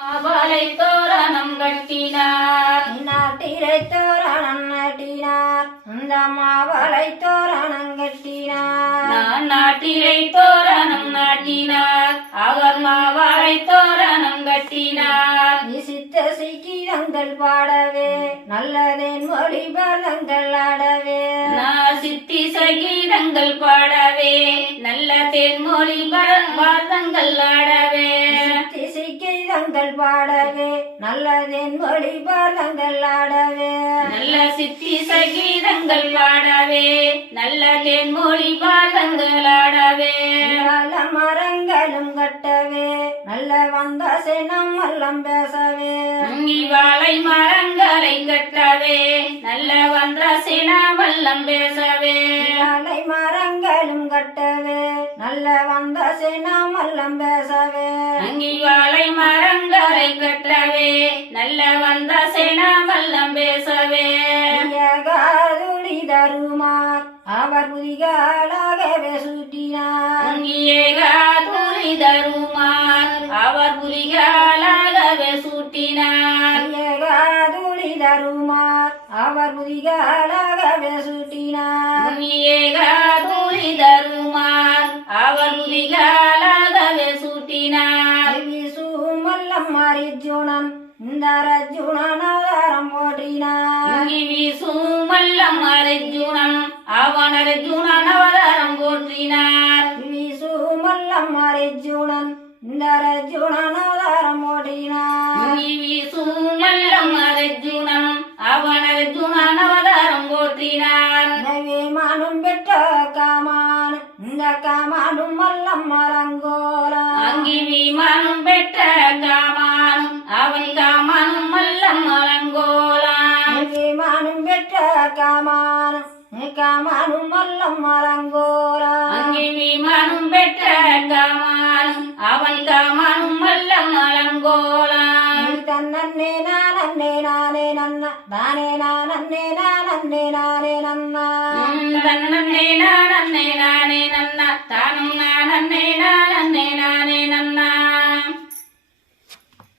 மாவளை தோரணம் கட்டினார், நாட்டிரை தோரணம் நட்டினார். இந்த மாவளை தோரணம் கட்டினார். நான் நாட்டிலை தோரணம் நாட்டினார், அவர் மாவளை தோரணம் கட்டினார். சித்த சீக்கிரங்கள் பாடவே நல்லதேன் மொழி பலங்கள் ஆடவே. நான் சித்தி சகீதங்கள் பாடவே நல்ல தேன்மொழி வார்த்தங்கள் ஆடவே. சீக்கிரங்கள் பாடவே நல்லதேன் மொழி பலங்கள் ஆடவே. நல்ல சித்தி சகீதங்கள் பாடவே நல்ல தேன்மொழி வார்த்தங்கள் ஆடவே. நல்ல மரங்களும் கட்டவே நல்ல வந்த சேனம் எல்லாம் பேசவே. வாழை மரங்களை கட்டவே நல்ல வந்த சினவல்லம் பேசவே. வாழை மரங்களும் கட்டவே நல்ல வந்த சேனம் எல்லாம் பேசவே. வாழை மரங்களை கட்டவே நல்ல வந்த சினவல்லம் பேசவே. துளி தருமார் அவர் புதிகளாகவே சுட்டினார். துளி தருமார் அவர் புலிகளாகவே சூட்டினார். துளி தருமார் அவர் புதிகளாகவே சுட்டினார். துளி தருமார் அவர் புலிகளாகவே சூட்டினார். விசுமல்லம் அரிஜுனன் இந்த ரஜுனன் அவதாரம் போற்றினார். வீசுமல்லம் அர்ஜுனன் அவன் அர்ஜுனன் அவதாரம் போற்றினார். விசுமல்லம் அரிஜுனன் இந்த ரஜுனன் அவதாரம் போற்றினார். வீசுமல்லம் அர்ஜுனன் அவன் அர்ஜுனன் அவதாரம் போற்றினார். மானும் பெற்ற காமான் இந்த காமானும் மல்லம் மரங்கோலா. விமானம் பெற்ற காமானும் அவன் காமானும் மல்லம் மலங்கோலாம். விமானம் பெற்ற காமான் காமானும் மல்லம் மரங்கோலா. விமானம் பெற்ற காமானும் அவன் காமானும் மல்லம் மலங்கோலாம். தன்னே நானே நானே நன்ன தானே நானே நானே நானே நன்னா. தன்னே நானே நானே நன்ன தானும் நானே நானே நானே